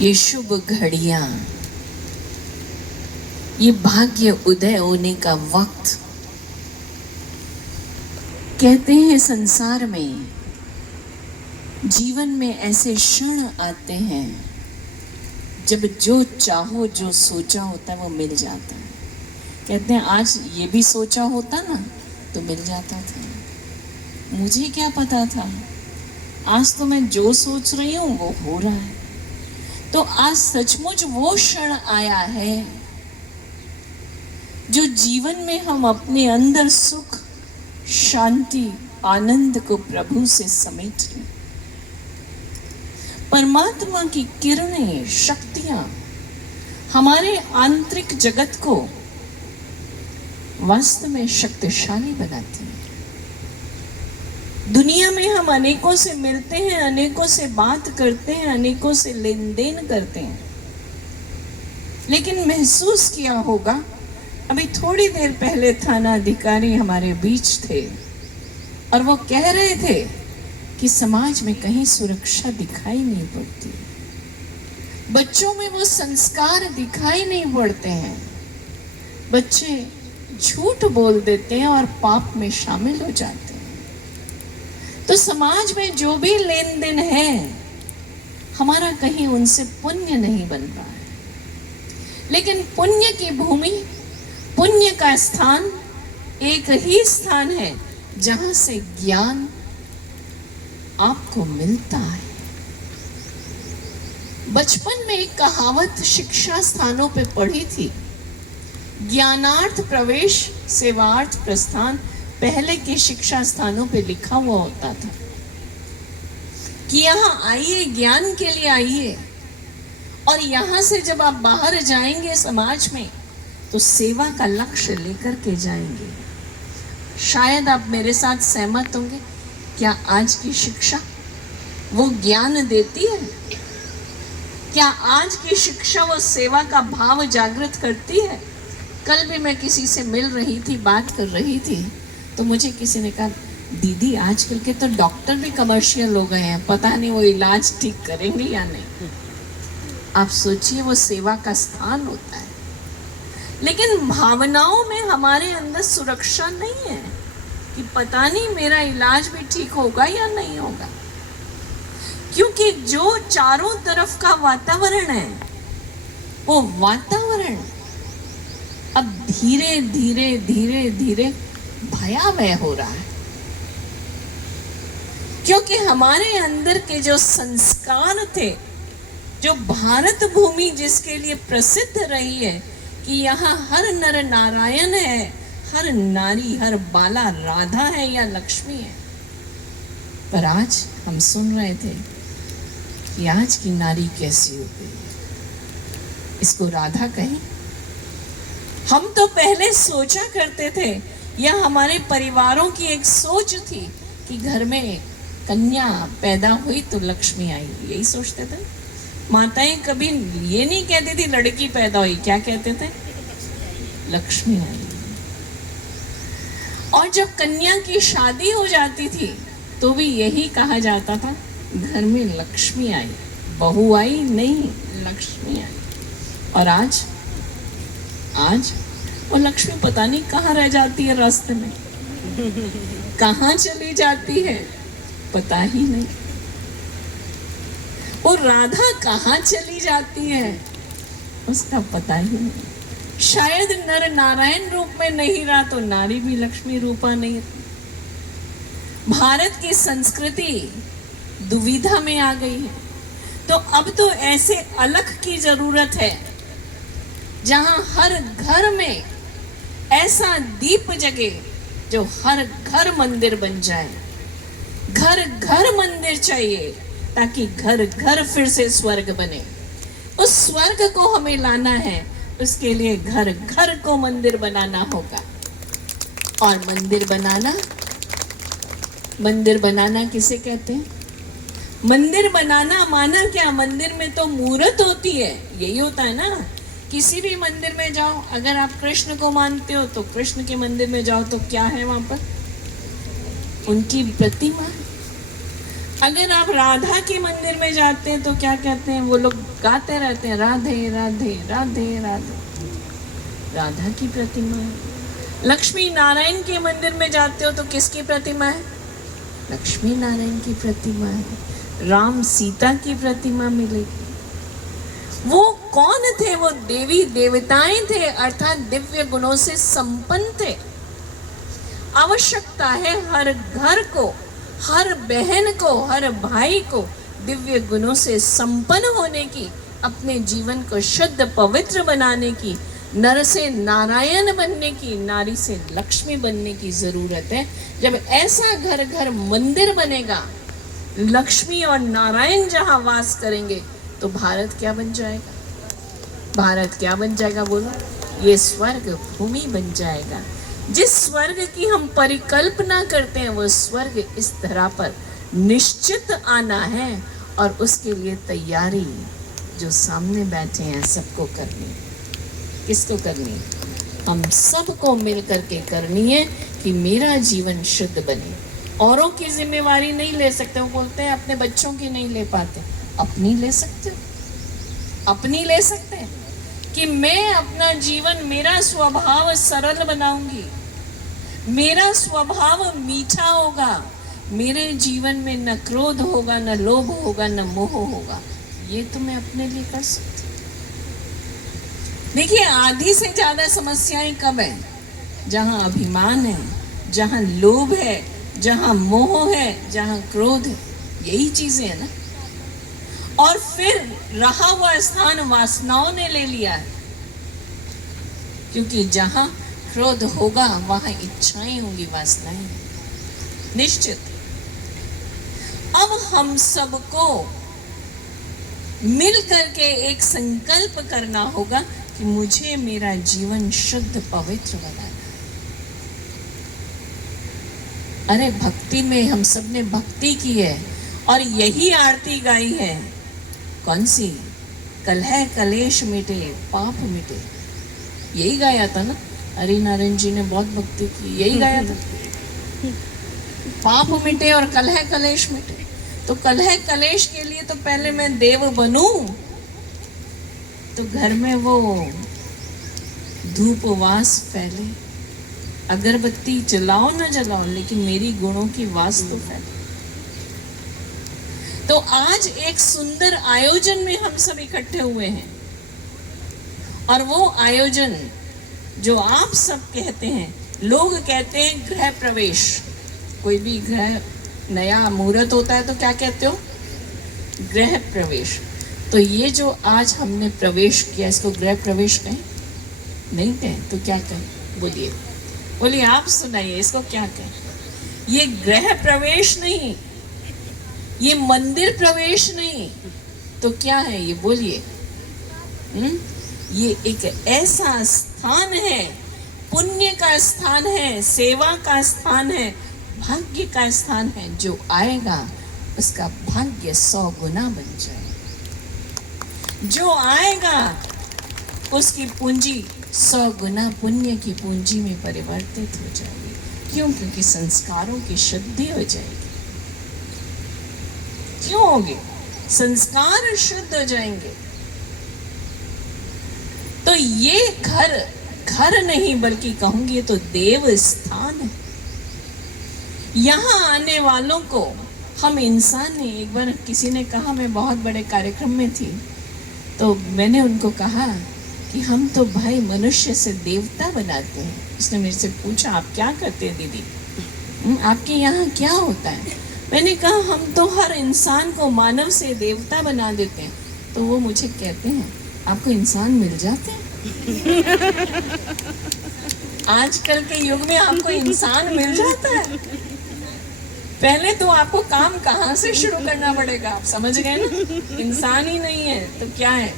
ये शुभ घड़ियां, ये भाग्य उदय होने का वक्त। कहते हैं संसार में, जीवन में ऐसे क्षण आते हैं जब जो चाहो, जो सोचा होता है वो मिल जाता है। कहते हैं आज ये भी सोचा होता ना तो मिल जाता था। मुझे क्या पता था, आज तो मैं जो सोच रही हूँ वो हो रहा है। तो आज सचमुच वो क्षण आया है जो जीवन में हम अपने अंदर सुख, शांति, आनंद को प्रभु से समेट लें। परमात्मा की किरणें, शक्तियां हमारे आंतरिक जगत को वास्तव में शक्तिशाली बनाती हैं। दुनिया में हम अनेकों से मिलते हैं, अनेकों से बात करते हैं, अनेकों से लेन देन करते हैं, लेकिन महसूस किया होगा, अभी थोड़ी देर पहले थाना अधिकारी हमारे बीच थे और वो कह रहे थे कि समाज में कहीं सुरक्षा दिखाई नहीं पड़ती, बच्चों में वो संस्कार दिखाई नहीं पड़ते हैं, बच्चे झूठ बोल देते हैं और पाप में शामिल हो जाते हैं। तो समाज में जो भी लेन देन है, हमारा कहीं उनसे पुण्य नहीं बन रहा है। लेकिन पुण्य की भूमि, पुण्य का स्थान एक ही स्थान है जहां से ज्ञान आपको मिलता है। बचपन में एक कहावत शिक्षा स्थानों पे पढ़ी थी, ज्ञानार्थ प्रवेश सेवार्थ प्रस्थान। पहले के शिक्षा स्थानों पे लिखा हुआ होता था कि यहाँ आइए, ज्ञान के लिए आइए, और यहाँ से जब आप बाहर जाएंगे समाज में तो सेवा का लक्ष्य लेकर के जाएंगे। शायद आप मेरे साथ सहमत होंगे, क्या आज की शिक्षा वो ज्ञान देती है? क्या आज की शिक्षा वो सेवा का भाव जागृत करती है? कल भी मैं किसी से मिल रही थी, बात कर रही थी, तो मुझे किसी ने कहा, दीदी आजकल के तो डॉक्टर भी कमर्शियल हो गए हैं, पता नहीं वो इलाज ठीक करेंगे या नहीं। आप सोचिए, वो सेवा का स्थान होता है, लेकिन भावनाओं में हमारे अंदर सुरक्षा नहीं है कि पता नहीं मेरा इलाज भी ठीक होगा या नहीं होगा, क्योंकि जो चारों तरफ का वातावरण है, वो वातावरण अब धीरे धीरे धीरे धीरे भयावह हो रहा है, क्योंकि हमारे अंदर के जो संस्कार थे, जो भारत भूमि जिसके लिए प्रसिद्ध रही है कि यहाँ हर नर नारायण है, हर नारी, हर बाला राधा है या लक्ष्मी है, पर आज हम सुन रहे थे कि आज की नारी कैसी हो गई, इसको राधा कहें? हम तो पहले सोचा करते थे, या हमारे परिवारों की एक सोच थी कि घर में कन्या पैदा हुई तो लक्ष्मी आई, यही सोचते थे। माताएं कभी ये नहीं कहती थी लड़की पैदा हुई, क्या कहते थे? लक्ष्मी आई। और जब कन्या की शादी हो जाती थी तो भी यही कहा जाता था, घर में लक्ष्मी आई, बहू आई नहीं, लक्ष्मी आई। और आज वो लक्ष्मी पता नहीं कहाँ रह जाती है, रास्ते में कहाँ चली जाती है पता ही नहीं, और राधा कहाँ चली जाती है उसका पता ही नहीं। शायद नर नारायण रूप में नहीं रहा तो नारी भी लक्ष्मी रूपा नहीं। भारत की संस्कृति दुविधा में आ गई है, तो अब तो ऐसे अलख की जरूरत है जहां हर घर में ऐसा दीप जगे जो हर घर मंदिर बन जाए। घर घर मंदिर चाहिए ताकि घर घर फिर से स्वर्ग बने। उस स्वर्ग को हमें लाना है, उसके लिए घर घर को मंदिर बनाना होगा। और मंदिर बनाना किसे कहते हैं? मंदिर बनाना माना क्या? मंदिर में तो मूर्त होती है, यही होता है ना। किसी भी मंदिर में जाओ, अगर आप कृष्ण को मानते हो तो कृष्ण के मंदिर में जाओ तो क्या है वहां पर? उनकी प्रतिमा। अगर आप राधा के मंदिर में जाते हैं तो क्या कहते हैं, वो लोग गाते रहते हैं राधे राधे राधे राधे, राधा की प्रतिमा है। लक्ष्मी नारायण के मंदिर में जाते हो तो किसकी प्रतिमा है, लक्ष्मी नारायण की प्रतिमा है। राम सीता की प्रतिमा मिलेगी। वो कौन थे, वो देवी देवताएं थे, अर्थात दिव्य गुणों से संपन्न थे। आवश्यकता है हर घर को, हर बहन को, हर भाई को दिव्य गुणों से संपन्न होने की, अपने जीवन को शुद्ध पवित्र बनाने की, नर से नारायण बनने की, नारी से लक्ष्मी बनने की जरूरत है। जब ऐसा घर घर मंदिर बनेगा, लक्ष्मी और नारायण जहां वास करेंगे, तो भारत क्या बन जाएगा, भारत क्या बन जाएगा बोलो, ये स्वर्ग भूमि बन जाएगा। जिस स्वर्ग की हम परिकल्पना करते हैं, वो स्वर्ग इस धरा पर निश्चित आना है, और उसके लिए तैयारी जो सामने बैठे हैं सबको करनी है। किसको करनी है, हम सबको मिल करके करनी है कि मेरा जीवन शुद्ध बने। औरों की जिम्मेवारी नहीं ले सकते, वो बोलते हैं अपने बच्चों की नहीं ले पाते, अपनी ले सकते, अपनी ले सकते हैं कि मैं अपना जीवन, मेरा स्वभाव सरल बनाऊंगी, मेरा स्वभाव मीठा होगा, मेरे जीवन में न क्रोध होगा, न लोभ होगा, न मोह होगा। ये तो मैं अपने लिए कर सकती। देखिए, आधी से ज्यादा समस्याएं कब है, जहां अभिमान है, जहां लोभ है, जहां मोह है, जहां क्रोध है, यही चीजें है ना। और फिर रहा हुआ स्थान वासनाओं ने ले लिया है, क्योंकि जहां क्रोध होगा वहां इच्छाएं होंगी, वासनाएं निश्चित। अब हम सबको मिल करके एक संकल्प करना होगा कि मुझे मेरा जीवन शुद्ध पवित्र बनाना है। अरे भक्ति में हम सब ने भक्ति की है, और यही आरती गाई है, कौन सी, कलह कलेश मिटे पाप मिटे, यही गाया था ना। हरि नारायण जी ने बहुत भक्ति की, यही गाया था, पाप मिटे और कलह कलेश मिटे। तो कलह कलेश के लिए तो पहले मैं देव बनूं, तो घर में वो धूप वास फैले, अगरबत्ती जलाओ ना जलाओ, लेकिन मेरी गुणों की वास तो फैले। तो आज एक सुंदर आयोजन में हम सब इकट्ठे हुए हैं, और वो आयोजन जो आप सब कहते हैं, लोग कहते हैं गृह प्रवेश। कोई भी गृह नया मुहूर्त होता है तो क्या कहते हो, गृह प्रवेश। तो ये जो आज हमने प्रवेश किया, इसको गृह प्रवेश कहें, नहीं कहें तो क्या कहें, बोलिए बोलिए, आप सुनाइए, इसको क्या कहें। ये गृह प्रवेश नहीं, ये मंदिर प्रवेश नहीं, तो क्या है ये, बोलिए। ये एक ऐसा स्थान है, पुण्य का स्थान है, सेवा का स्थान है, भाग्य का स्थान है। जो आएगा उसका भाग्य 100 गुना बन जाएगा। जो आएगा उसकी पूंजी 100 गुना पुण्य की पूंजी में परिवर्तित हो जाएगी। क्यों? क्योंकि संस्कारों की शुद्धि हो जाएगी। क्यों होगी? संस्कार शुद्ध हो जाएंगे। तो ये घर नहीं बल्कि कहूंगी तो देव स्थान है। यहाँ आने वालों को हम इंसान ने, एक बार किसी ने कहा, मैं बहुत बड़े कार्यक्रम में थी, तो मैंने उनको कहा कि हम तो भाई मनुष्य से देवता बनाते हैं। उसने मेरे से पूछा, आप क्या करते हैं दीदी, आपके यहाँ क्या होता है? मैंने कहा हम तो हर इंसान को मानव से देवता बना देते हैं। तो वो मुझे कहते हैं, आपको इंसान मिल जाते हैं? आजकल के युग में आपको इंसान मिल जाता है? पहले तो आपको काम कहाँ से शुरू करना पड़ेगा, आप समझ गए ना। इंसान ही नहीं है तो क्या है।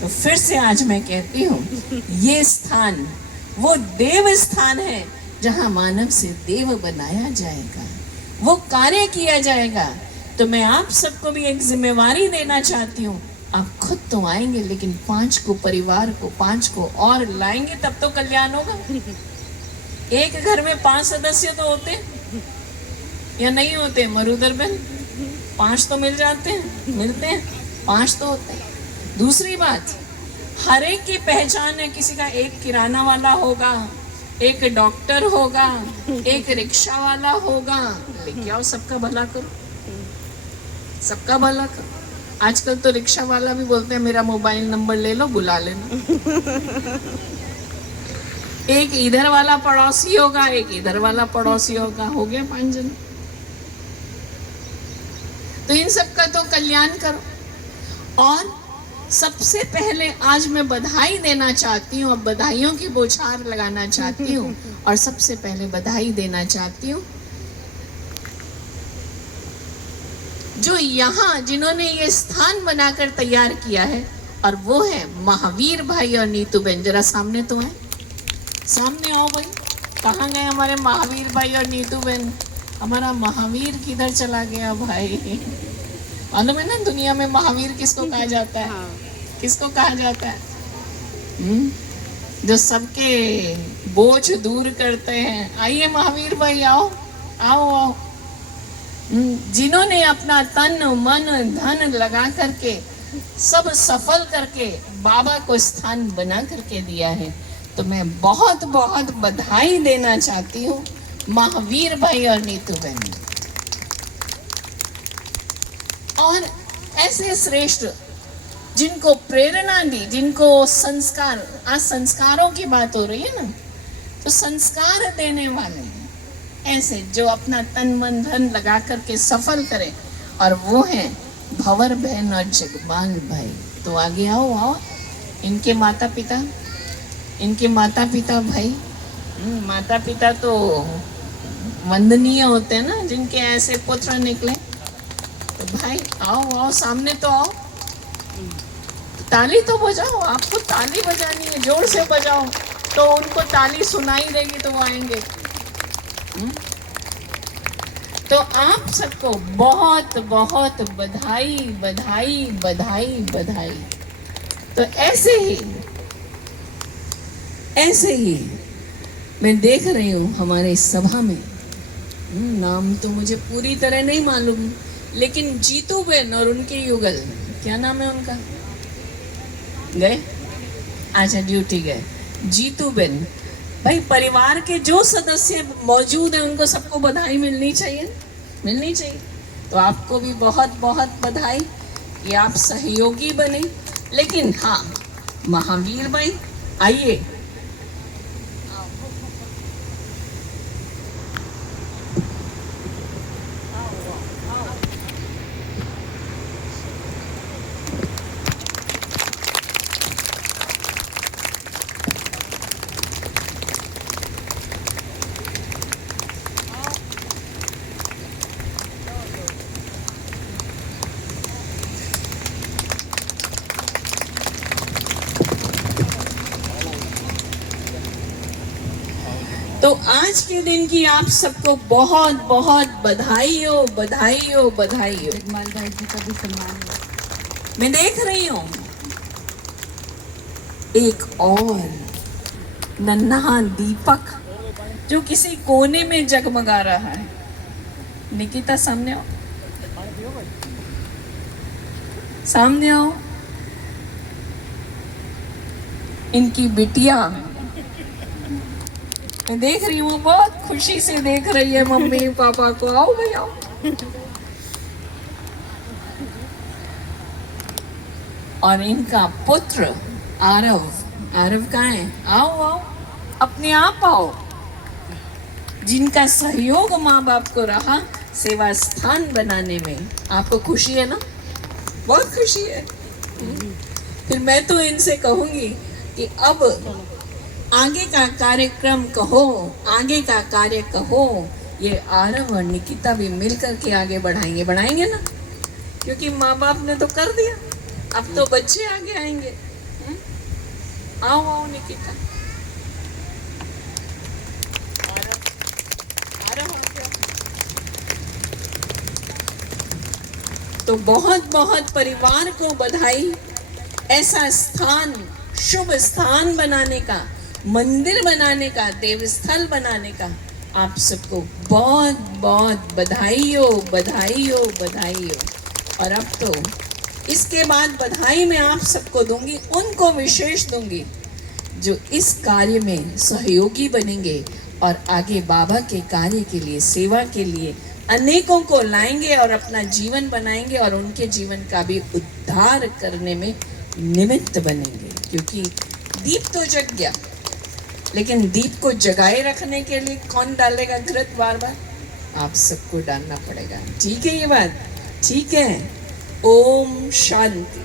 तो फिर से आज मैं कहती हूँ, ये स्थान वो देव स्थान है जहाँ मानव से देव बनाया जाएगा, वो कार्य किया जाएगा। तो मैं आप सबको भी एक जिम्मेवारी देना चाहती हूँ। आप खुद तो आएंगे, लेकिन 5 को, परिवार को 5 को और लाएंगे, तब तो कल्याण होगा। एक घर में 5 सदस्य तो होते, या नहीं होते मरुदर बहन? 5 तो मिल जाते हैं, मिलते हैं, 5 तो होते हैं। दूसरी बात, हर एक की पहचान है। किसी का एक किराना वाला होगा, एक डॉक्टर होगा, एक रिक्शा वाला होगा। लेके आओ, सबका भला करो, सबका भला करो। आजकल तो रिक्शा वाला भी बोलते हैं मेरा मोबाइल नंबर ले लो, बुला लेना। एक इधर वाला पड़ोसी होगा, एक इधर वाला पड़ोसी होगा, हो गए 5 जन। तो इन सब का तो कल्याण करो। और सबसे पहले आज मैं बधाई देना चाहती हूँ, अब बधाइयों की बौछार लगाना चाहती हूँ। और सबसे पहले बधाई देना चाहती हूँ जो यहाँ जिन्होंने ये स्थान बनाकर तैयार किया है, और वो है महावीर भाई और नीतू बहन। जरा सामने तो आए, सामने आओ भाई। कहाँ गए हमारे महावीर भाई और नीतू बहन? हमारा महावीर किधर चला गया भाई? मालूम है ना दुनिया में महावीर किसको कहा जाता है? हाँ। किसको कहा जाता है? जो सबके बोझ दूर करते हैं। आइए महावीर भाई, आओ आओ आओ। जिन्होंने अपना तन मन धन लगा करके सब सफल करके बाबा को स्थान बना करके दिया है, तो मैं बहुत बहुत बधाई देना चाहती हूँ महावीर भाई और नीतू बहन। और ऐसे श्रेष्ठ जिनको प्रेरणा दी, जिनको संस्कार, आज संस्कारों की बात हो रही है ना, तो संस्कार देने वाले ऐसे जो अपना तन मन धन लगा करके सफल करे, और वो हैं भंवर बहन और जगपाल भाई। तो आगे आओ आओ। इनके माता पिता, इनके माता पिता भाई, माता पिता तो वंदनीय होते हैं ना, जिनके ऐसे पुत्र निकले। तो भाई आओ आओ, सामने तो आओ। ताली तो बजाओ, आपको ताली बजानी है, जोर से बजाओ, तो उनको ताली सुनाई देगी तो वो आएंगे। तो आप सबको बहुत बहुत बधाई बधाई बधाई बधाई। तो ऐसे ही मैं देख रही हूँ हमारे सभा में, नाम तो मुझे पूरी तरह नहीं मालूम, लेकिन जीतू बहन और उनके युगल, क्या नाम है उनका? गए? अच्छा, ड्यूटी गए। जीतू बहन भाई, परिवार के जो सदस्य मौजूद हैं उनको सबको बधाई मिलनी चाहिए, मिलनी चाहिए। तो आपको भी बहुत बहुत बधाई, ये आप सहयोगी बने। लेकिन हाँ, महावीर भाई आइए। तो आज के दिन की आप सबको बहुत बहुत बधाई हो, बधाई हो, बधाई हो। जगपाल भाई जी का भी सम्मान। मैं देख रही हूँ एक और नन्हा दीपक जो किसी कोने में जगमगा रहा है। निकिता सामने आओ, सामने आओ। इनकी बिटिया मैं देख रही हूँ, बहुत खुशी से देख रही है मम्मी पापा को। आओ भाई आओ। और इनका पुत्र आरव, आरव कहाँ है? आओ आओ, अपने आप आओ। जिनका सहयोग माँ बाप को रहा सेवा स्थान बनाने में, आपको खुशी है ना? बहुत खुशी है। फिर मैं तो इनसे कहूंगी कि अब आगे का कार्यक्रम कहो, आगे का कार्य कहो, ये आरव और निकिता भी मिलकर के आगे बढ़ाएंगे, बढ़ाएंगे ना? क्योंकि माँ बाप ने तो कर दिया, अब तो बच्चे आगे आएंगे। आओ आओ निकिता, तो बहुत बहुत परिवार को बधाई। ऐसा स्थान, शुभ स्थान बनाने का, मंदिर बनाने का, देवस्थल बनाने का आप सबको बहुत बहुत बधाई हो, बधाई हो, बधाई हो। और अब तो इसके बाद बधाई मैं आप सबको दूंगी, उनको विशेष दूंगी जो इस कार्य में सहयोगी बनेंगे और आगे बाबा के कार्य के लिए, सेवा के लिए अनेकों को लाएंगे और अपना जीवन बनाएंगे और उनके जीवन का भी उद्धार करने में निमित्त बनेंगे। क्योंकि दीप तो जग गया, लेकिन दीप को जगाए रखने के लिए कौन डालेगा घृत बार बार? आप सबको डालना पड़ेगा। ठीक है ये बात? ठीक है। ओम शांति।